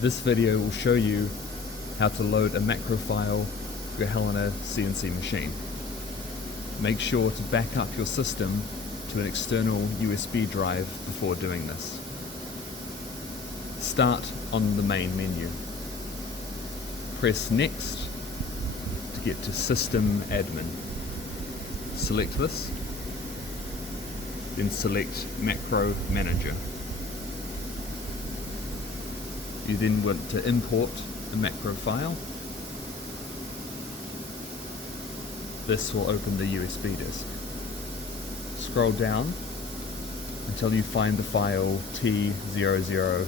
This video will show you how to load a macro file for your Heliner CNC machine. Make sure to back up your system to an external USB drive before doing this. Start on the main menu. Press Next to get to System Admin. Select this, then select Macro Manager. You then want to import a macro file. This will open the USB disk. Scroll down until you find the file T0000.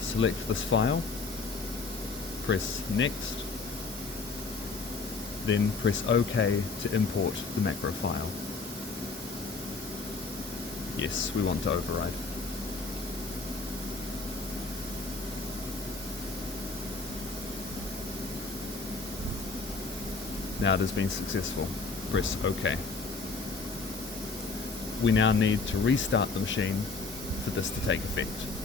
Select this file, press Next, then press OK to import the macro file. Yes, we want to override. Now it has been successful. Press OK. We now need to restart the machine for this to take effect.